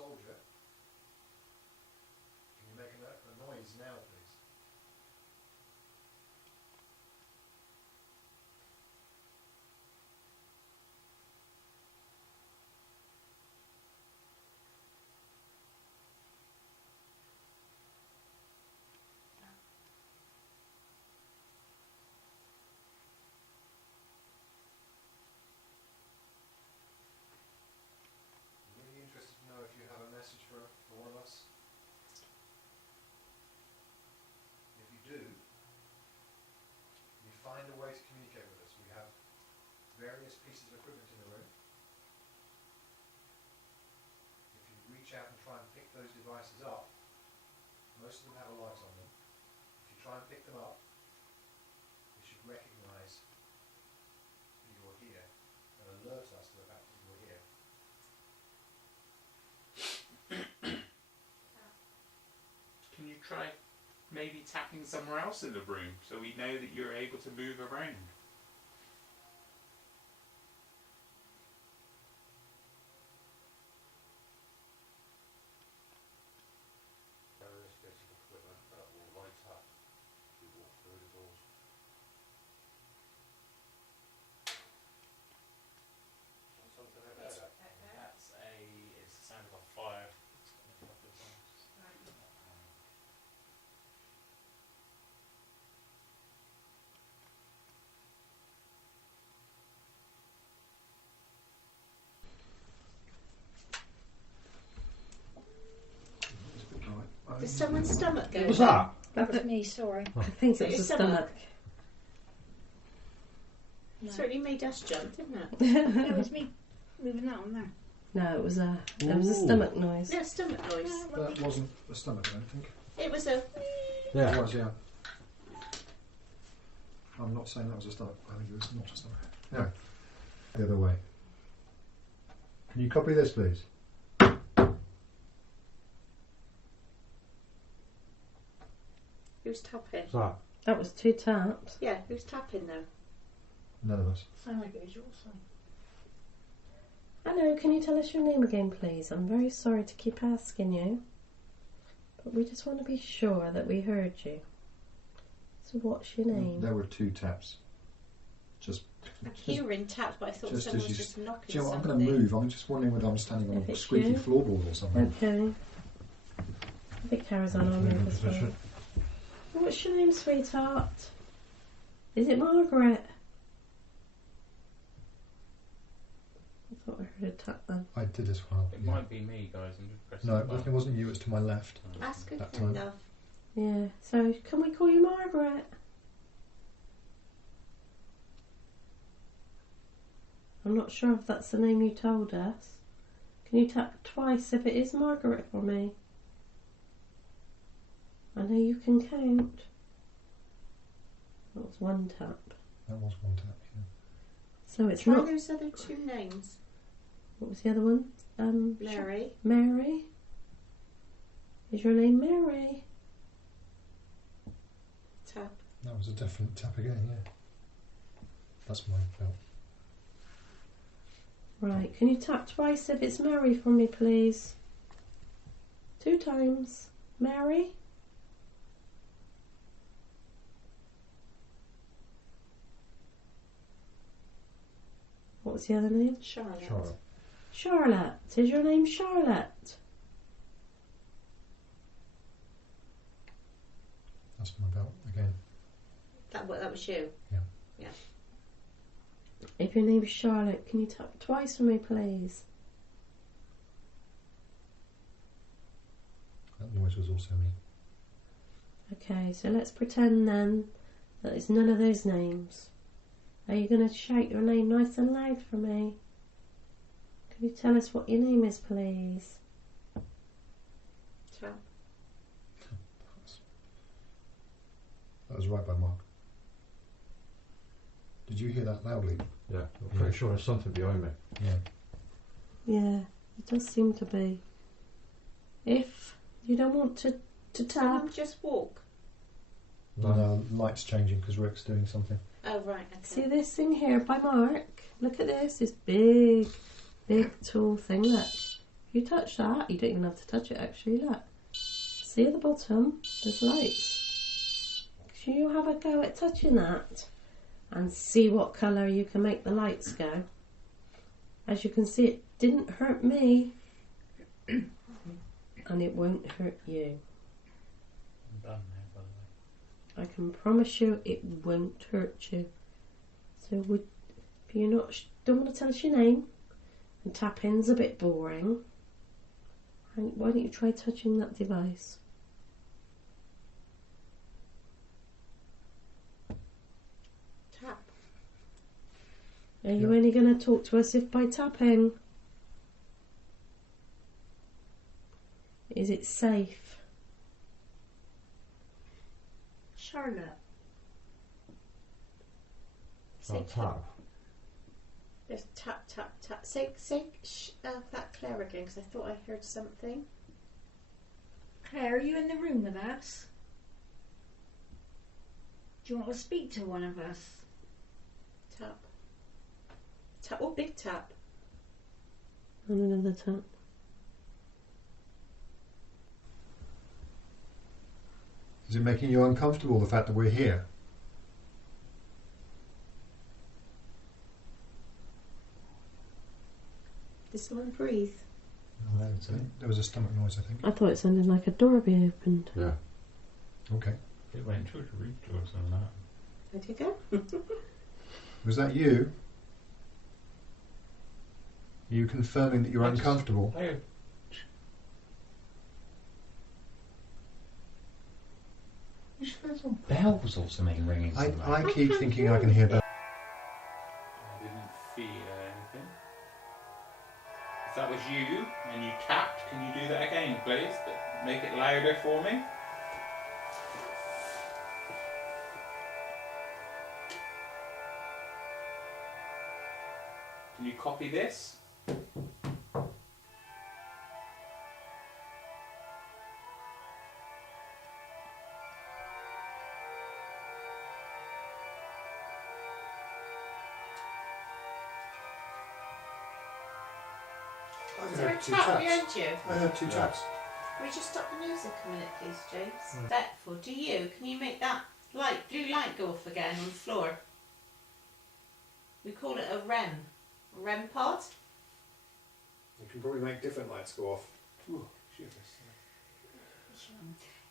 soldier. Can you make a noise now, please? If you have a message for one of us. If you do, you find a way to communicate with us. We have various pieces of equipment in the room. If you reach out and try and pick those devices up, most of them have a light on them. If you try and pick them up, you should recognise that you're here and alert us to the fact that you're here. Can you try maybe tapping somewhere else in the room so we know that you're able to move around? Various bits of equipment that will light up as we walk through the doors. Something like that. It's the sound of a fire. Did someone's stomach go? What was that? That was me, sorry. I think it was Your a stomach. No. Certainly made us jump, didn't it? It was me moving that on there. No, it was a stomach noise. Yeah, stomach noise. That wasn't a stomach, I don't think. It was a... Yeah. It was, yeah. I'm not saying that was a stomach. I think it was not a stomach. Anyway, the other way. Can you copy this, please? Who's tapping? What's that? That was 2 taps. Yeah, who's tapping though? None of us. Sound like it was your side. Hello, can you tell us your name again, please? I'm very sorry to keep asking you, but we just want to be sure that we heard you. So what's your name? There were 2 taps. Just Hearing taps, but I thought just someone as was you... just knocking Do you know what, I'm something. going to move. I'm just wondering whether I'm standing on If a it's squeaky you. floorboard or something. Okay. If it carries on, I'll move as well. What's your name, sweetheart? Is it Margaret? I thought I heard a tap then. I did as well. It yeah. might be me, guys. I'm just pressing No, the button. it wasn't you. It was to my left. That's good That thing, time. love. Yeah, so can we call you Margaret? I'm not sure if that's the name you told us. Can you tap twice if it is Margaret for me? I know you can count. That was 1 tap. That was 1 tap. Yeah. So it's Try not... those other 2 names. What was the other one? Mary. Mary? Is your name Mary? Tap. That was a definite tap again. Yeah. That's my belt. Right, can you tap twice if it's Mary for me, please? 2 times. Mary? What was the other name? Charlotte. Charlotte. Charlotte. Is your name Charlotte? That's my belt again. That was you. Yeah. If your name's Charlotte, can you tap twice for me, please? That noise was also me. Okay, so let's pretend then that it's none of those names. Are you going to shout your name nice and loud for me? Can you tell us what your name is, please? Tap. That was right by Mark. Did you hear that loudly? Yeah, I'm pretty sure there's something behind me. Yeah. Yeah, it does seem to be. If you don't want to tap... Someone just walk. No, light's changing because Rick's doing something. Oh, right. Okay. See this thing here by Mark? Look at this big tall thing, look. You touch that, you don't even have to touch it actually, look. See at the bottom, there's lights. Should you have a go at touching that and see what colour you can make the lights go? As you can see, it didn't hurt me and it won't hurt you. I'm done now, by the way. I can promise you it won't hurt you. So if you don't want to tell us your name, and tapping's a bit boring, why don't you try touching that device? Tap. Are you only going to talk to us if by tapping? Is it safe? Charlotte. Oh, tap. Just tap, tap, tap. Say that Claire again, because I thought I heard something. Claire, are you in the room with us? Do you want to speak to one of us? Tap. Tap. Oh, big tap. And another tap. Is it making you uncomfortable, the fact that we're here? Did someone breathe? No, there was a stomach noise, I think. I thought it sounded like a door being opened. Yeah. Okay. It went through to reach to us on that. Where'd you go? Was that you? Are you confirming that you're I just- uncomfortable? You should have some bells or something ringing. I keep thinking I can hear bells. I didn't feel anything. If that was you and you tapped, can you do that again, please? But make it louder for me. Can you copy this? I Is there a heard two tap taps. behind you? I heard two taps. Can we just stop the music a minute, please, James? Respectful. Do you? Can you make that blue light go off again on the floor? We call it a REM pod. You can probably make different lights go off. Ooh, shivers.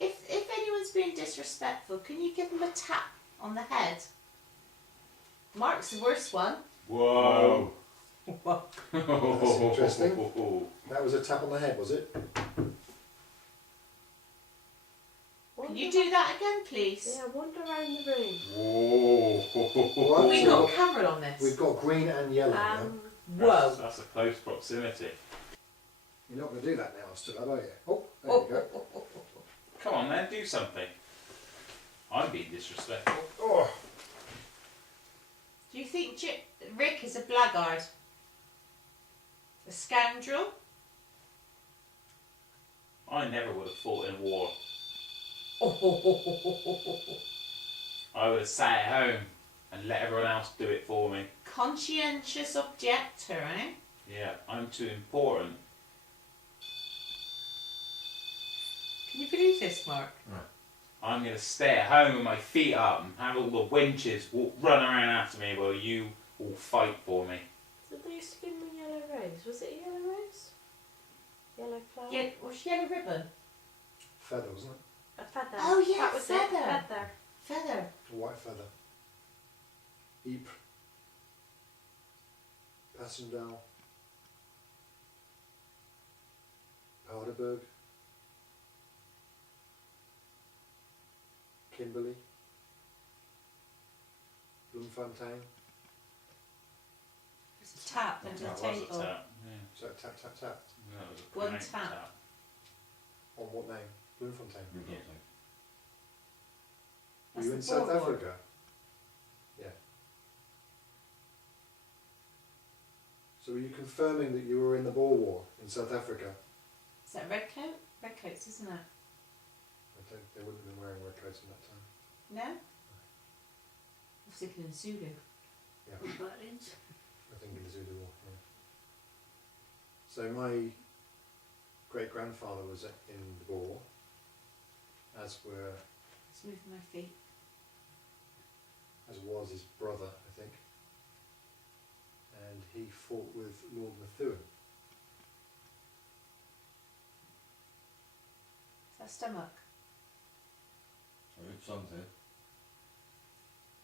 If anyone's being disrespectful, can you give them a tap on the head? Mark's the worst one. Whoa. That's interesting. That was a tap on the head, was it? Can you do that again, please? Yeah, wander around the room. Whoa. We got a camera on this. We've got green and yellow now. Whoa. That's a close proximity. You're not going to do that now, stood up, are you? Oh, there you go. Come on then, do something. I'm being disrespectful. Oh, Do you think Rick is a blackguard? A scoundrel? I never would have fought in war. I would have sat at home and let everyone else do it for me. Conscientious objector, eh? Yeah, I'm too important. Can you believe this, Mark? I'm going to stay at home with my feet up and have all the wenches run around after me while you all fight for me. So they used to give me a yellow rose. Was it a yellow rose? Yellow flower? Yeah, what's yellow ribbon? feather, wasn't it? A feather. Oh, yeah, that was it. feather. Feather. Feather. A white feather. Ypres. Passendale. Paardenburg. Kimberley. Bloemfontein. Tap under the That was a table. tap. Yeah. So tap, tap, tap. That was a One crank tap. On what name? Bloemfontein. Yeah. Were That's you the in South Boer War. Africa? Yeah. So were you confirming that you were in the Boer War in South Africa? Is that red coat? Red coats, isn't it? I don't, they wouldn't have been wearing red coats in that time. No? I was thinking in Zulu. Yeah. Buttons. I think in the Zulu War, yeah. So my great-grandfather was in the war, as Smooth my feet. was his brother, I think. And he fought with Lord Methuen. Is that stomach? I heard something.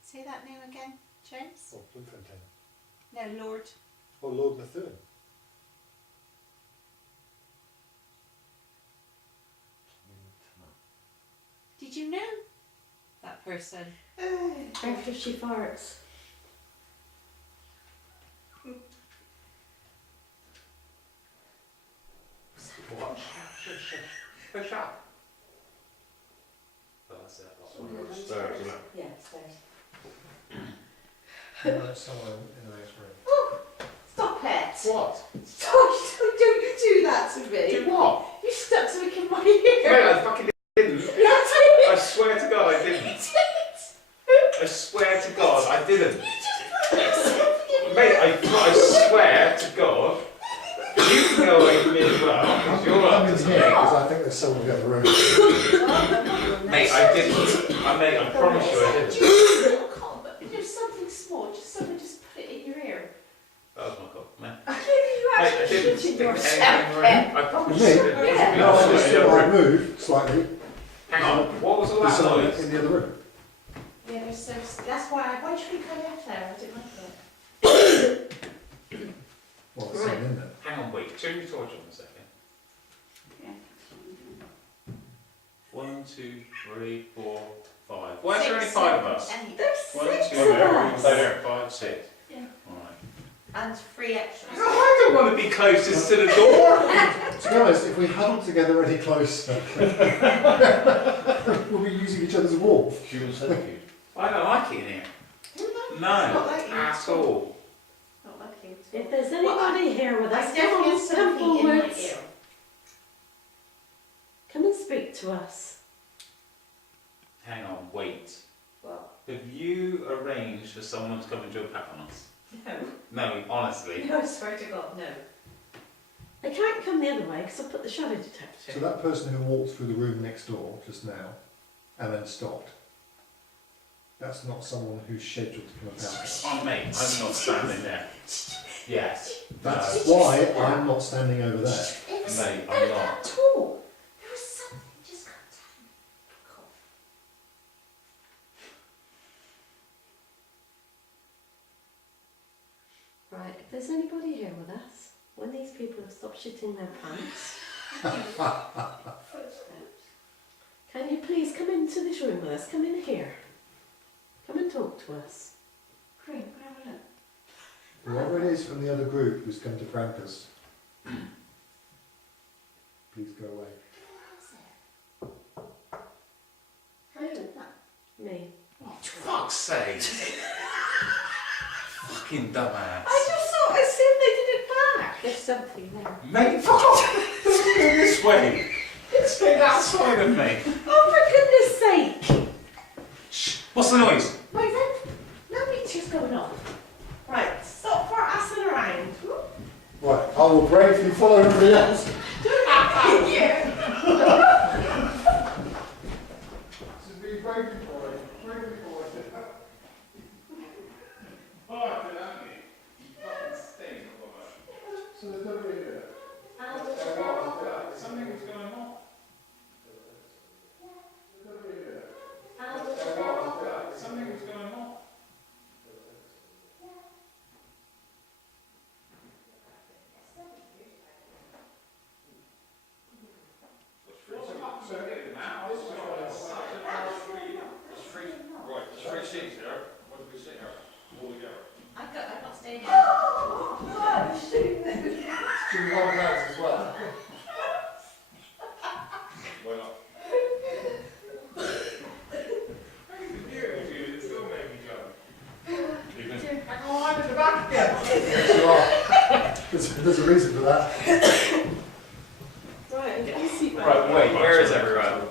Say that name again, James? Oh, Bloemfontein. No, Lord. Oh, Lord Methuen. Did you know that person? After she farts. What? Shut up. Oh, that's it. Stairs, isn't it? Yeah, stairs. Someone in the next room. Oh, stop it! What? Stop, don't you do that to me. Do what? You stuck something in my Mate, ear. I fucking didn't. Yes, I swear to God I didn't. I swear to God I didn't. Mate, I swear to God. You can go away from me as well, because you're up I'm to in something. here because I think there's someone in the other room. Mate, I didn't. I promise you I didn't. Oh, God, but you know, something small, just something, just put it in your ear. That was my cop, man. Maybe you Mate, I actually didn't shitting stick yourself. anything in the room. I promise Me? you I didn't. Yeah. No, I just Yeah. thought I moved slightly. Hang on, what was all There's that someone noise? in the other room. Yeah, there's so, that's why do you think I left there? I didn't like it. Well, there's someone in there. Hang on, wait, turn your torch on a second. Yeah. 1, 2, 3, 4, 5. Why is there only 5 of us? There's 1, 2, 6 3, of us. 4, 5, 6. Yeah. Alright. And 3 extras. I don't want to be closest to the door. To be honest, if we huddled together any closer, we'll be using each other's warmth. Human centipede. I don't like it in here. Do you know? No, Not like you. at all. Not like you at all. If there's anybody here with I us, definitely come have on, come something in my forwards. ear. Come and speak to us. Hang on, wait. Well, Have you arranged for someone to come and do a pack on us? no. No, honestly. No, I swear to God, no. They can't come the other way because I put the shadow detector. So that person who walked through the room next door just now and then stopped, that's not someone who's scheduled to come about. Oh, mate, I'm not standing there. Yes. That's No. why I'm not standing over there. It was Mate, no, I'm not not. at all. There was something just come down. Fuck off. Right, if there's anybody here with us, when these people have stopped shitting their pants, Footsteps. can you please come into this room with us? Come in here. Come and talk to us. Green, can I have a look? Whoever it is from the other group who's come to prank us, please go away. Who was that? Me. Oh, for fuck's sake. Fucking dumbass. I just thought as soon they did it back. There's something there. Mate, fuck off! Let's go this way! Stay outside of me! Oh, for goodness sake! Shh! What's the noise? Wait, then. No meter's going off. Right, stop for assing around. Right, I will bravely follow everybody else. Yeah. This is being bravely followed. Bravely followed. Oh, I did that, mate. You fucking stink, So there's nobody here. Something was going on. Something was going on. I'm not staying here. Should we hold hands as well? I'm in the back again. Yes, you are. There's a reason for that. Right, I'm getting a seat back. Right, wait, where is everyone?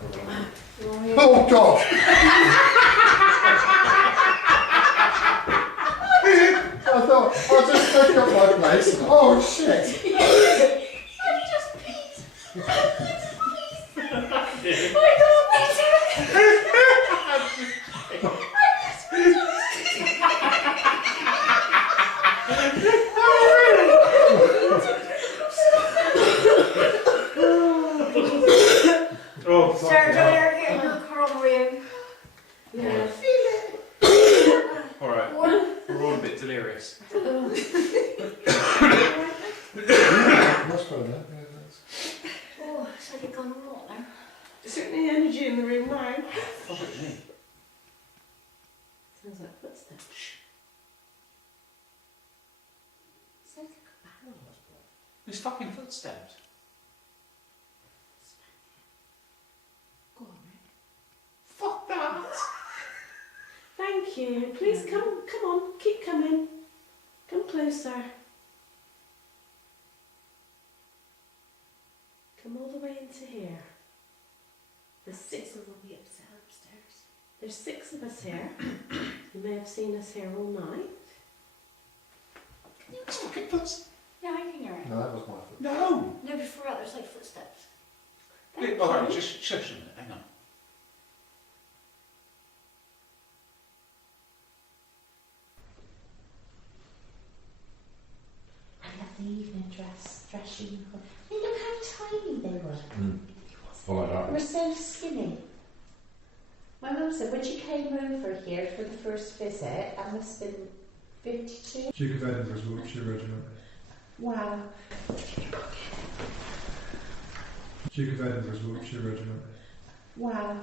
Oh God! I thought I'll just take up my place. Oh shit! I just peed. Oh, Sarah, you're getting your car on the way in. Yeah. alright. We're all a bit delirious. That's fair enough. Yeah, that's... Oh, it's like you've gone a lot now. Is there any energy in the room now? Fuck me. Sounds like footsteps. Sounds like a barrel. These fucking footsteps. Go on, Rick. Fuck that. Thank you. Please come on, keep coming. Come closer. Come all the way into here. There's six of them upstairs. There's 6 of us here. You may have seen us here all night. These fucking footsteps. Yeah, I can hear it. No, that was my foot. No. No, before that, there's like footsteps. Thank Alright, you. just shush a minute, hang on. I love the evening dress uniform. Hey, look how tiny they were. I like that They were so skinny. My mum said when she came over here for the first visit, I must have been 52. Duke of Edinburgh's Wiltshire Regiment. Wow. Duke of Edinburgh's Wiltshire Regiment. Wow.